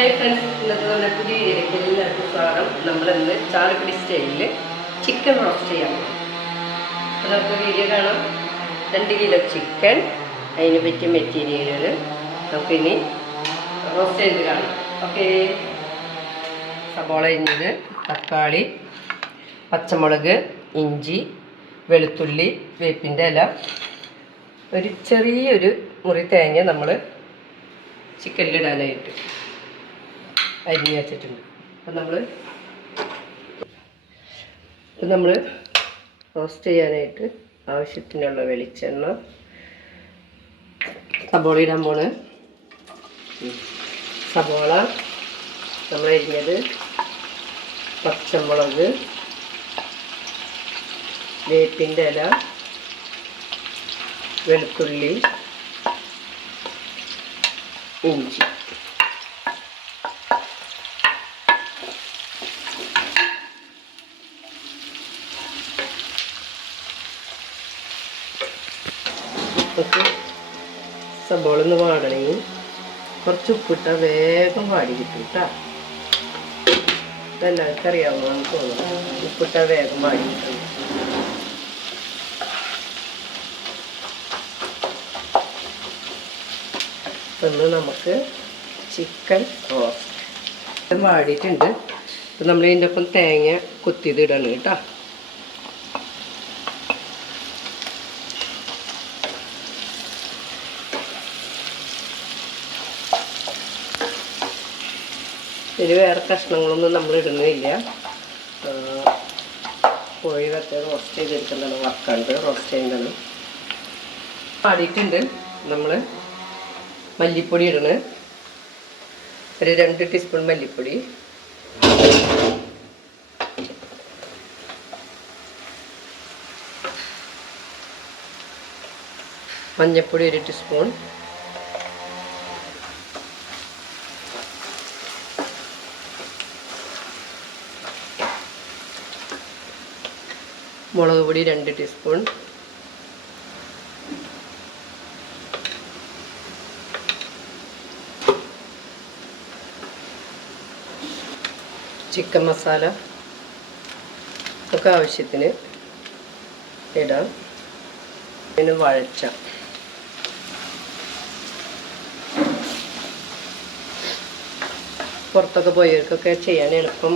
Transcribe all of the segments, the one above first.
Hi friends, ഇന്നത്തെ നമ്മുടെ പുതിയ വീഡിയോയിലേക്ക് എല്ലാവർക്കും സ്വാഗതം. നമ്മളിന്ന് ചാലക്കുടി സ്റ്റൈലിൽ ചിക്കൻ റോസ്റ്റ് ചെയ്യാൻ പോകും. അപ്പോൾ നമുക്ക് വീഡിയോ കാണാം. 2 കിലോ ചിക്കൻ, അതിന് പറ്റിയ മെറ്റീരിയലുകൾ നമുക്കിനി റോസ്റ്റ് ചെയ്ത് കാണാം. ഓക്കെ. സബോള അരിഞ്ഞത്, തക്കാളി, പച്ചമുളക്, ഇഞ്ചി, വെളുത്തുള്ളി, വേപ്പിൻ്റെ ഇല, ഒരു ചെറിയൊരു മുറി തേങ്ങ നമ്മൾ ചിക്കനിലിടാനായിട്ട് അരിഞ്ഞ് വെച്ചിട്ടുണ്ട്. അപ്പം നമ്മൾ റോസ്റ്റ് ചെയ്യാനായിട്ട് ആവശ്യത്തിനുള്ള വെളിച്ചെണ്ണ, സബോള ഇടാൻ പോണ്. സബോള നമ്മൾ അരിഞ്ഞത്, പച്ചമുളക്, വേപ്പിൻ്റെ ഇല, വെളുത്തുള്ളി, ഇഞ്ചി. സബോള ഒന്ന് വാടണമെങ്കിൽ കുറച്ച് ഉപ്പിട്ടാൽ വേഗം വാടി കിട്ടും കേട്ടോ. ഇതെല്ലാവർക്കും അറിയാവുന്നതെന്ന് തോന്നുന്നു. ഉപ്പിട്ടാൽ വേഗം വാടി കിട്ടും. ഒന്ന് നമുക്ക് ചിക്കൻ റോസ്റ്റ് വാടിയിട്ടുണ്ട്. അപ്പം നമ്മൾ ഇതിൻ്റെ ഒപ്പം തേങ്ങ കുത്തിയത് ഇടണം കേട്ടോ. ഇതിൽ വേറെ കഷ്ണങ്ങളൊന്നും നമ്മൾ ഇടുന്നില്ല. കോഴി വറുത്തത് റോസ്റ്റ് ചെയ്തെടുക്കുന്നതാണ്, വറുക്കാണ്ട് റോസ്റ്റ് ചെയ്യുന്നതാണ്. പാടിയിട്ടുണ്ട്. നമ്മൾ മല്ലിപ്പൊടി ഇടണം, ഒരു 2 ടീസ്പൂൺ മല്ലിപ്പൊടി, മഞ്ഞൾപ്പൊടി 1 ടീസ്പൂൺ, മുളക് പൊടി 2 ടീസ്പൂൺ, ചിക്കൻ മസാല ഒക്കെ ആവശ്യത്തിന് ഇടാം. ഇതിന് വഴച്ച പുറത്തൊക്കെ പോയവർക്കൊക്കെ ചെയ്യാൻ എളുപ്പം.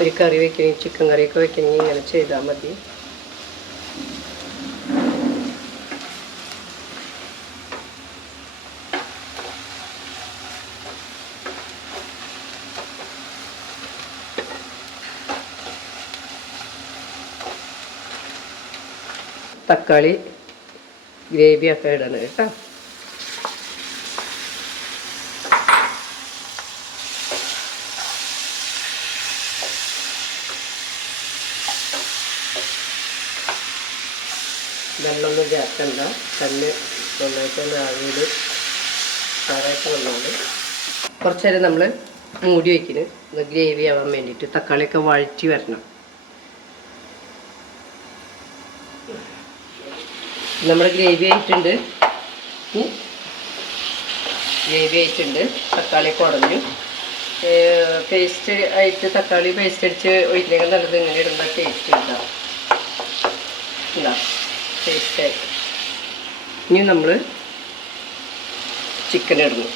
ഒരു കറി വെക്കണമെങ്കിൽ, ചിക്കൻ കറിയൊക്കെ വെക്കണമെങ്കിൽ ഇങ്ങനെ ചെയ്താൽ മതി. തക്കാളി ഗ്രേവിയൊക്കെ ഇടണം കേട്ടോ. വെള്ളമൊന്നും ചേർക്കണ്ട, കല്ല് നന്നായിട്ട് ആവിയിൽ സാറായിട്ട് വന്നാണ്. കുറച്ച് നേരം നമ്മൾ മൂടി വയ്ക്കുന്നത് ഗ്രേവി ആവാൻ വേണ്ടിയിട്ട്. തക്കാളിയൊക്കെ വഴറ്റി വരണം. നമ്മുടെ ഗ്രേവി ആയിട്ടുണ്ട്. തക്കാളി കുടഞ്ഞു. പേസ്റ്റ് ആയിട്ട് തക്കാളി പേസ്റ്റ് അടിച്ച് ഒഴിക്കലേക്കും നല്ലത് ഇങ്ങനെ ഇടുമ്പോൾ ടേസ്റ്റ് ഉണ്ടാവും. എന്താ ടേസ്റ്റായി. ഇനി നമ്മൾ ചിക്കൻ ഇടുന്നു.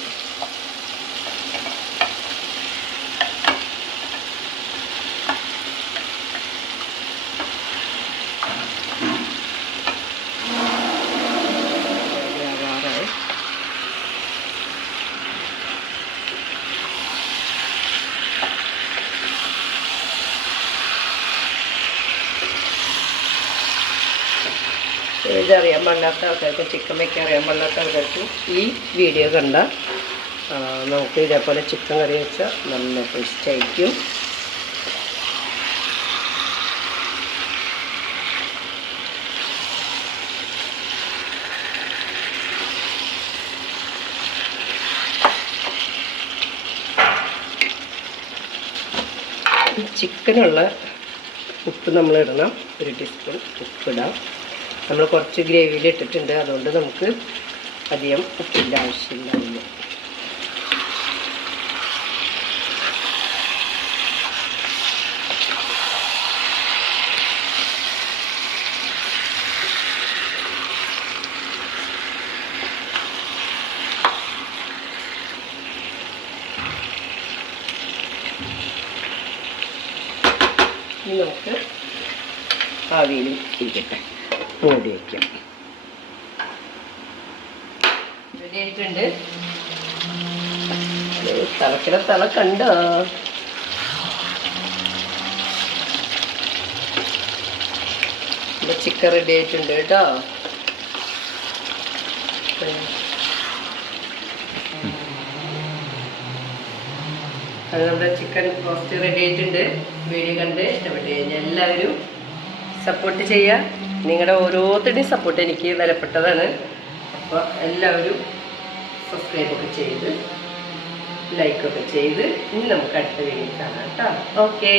ഇതറിയാൻ പാടില്ലാത്ത ആൾക്കാർക്ക്, ചിക്കൻ വയ്ക്കാൻ അറിയാൻ പാടില്ലാത്ത ആൾക്കാർക്ക് ഈ വീഡിയോ കണ്ടാൽ നമുക്ക് ഇതേപോലെ ചിക്കൻ കറി വെച്ചാൽ നല്ല ടേസ്റ്റ് ആയിരിക്കും. ചിക്കനുള്ള ഉപ്പ് നമ്മൾ ഇടണം. 1 ടീസ്പൂൺ ഉപ്പിടാം. നമ്മൾ കുറച്ച് ഗ്രേവിയിൽ ഇട്ടിട്ടുണ്ട്, അതുകൊണ്ട് നമുക്ക് അധികം ഉപ്പിൻ്റെ ആവശ്യമില്ല. ഇനി നമുക്ക് ആവിയിലും ഇരിക്കട്ടെ, മൂടി വയ്ക്കാം. റെഡി ആയിട്ടുണ്ട്. തിള കണ്ടോ? ചിക്കൻ റെഡി ആയിട്ടുണ്ട് കേട്ടോ. അത് നമ്മുടെ ചിക്കൻ റോസ്റ്റ് റെഡി ആയിട്ടുണ്ട്. വീഡിയോ കണ്ട് ഇഷ്ടപ്പെട്ട് കഴിഞ്ഞാൽ എല്ലാവരും സപ്പോർട്ട് ചെയ്യുക. നിങ്ങളുടെ ഓരോരുത്തരുടെയും സപ്പോർട്ട് എനിക്ക് വിലപ്പെട്ടതാണ്. അപ്പോൾ എല്ലാവരും സബ്സ്ക്രൈബൊക്കെ ചെയ്ത് ലൈക്കൊക്കെ ചെയ്ത് ഇനി നമുക്ക് അടുത്ത വീഡിയോ കാണാം കേട്ടോ. ഓക്കേ.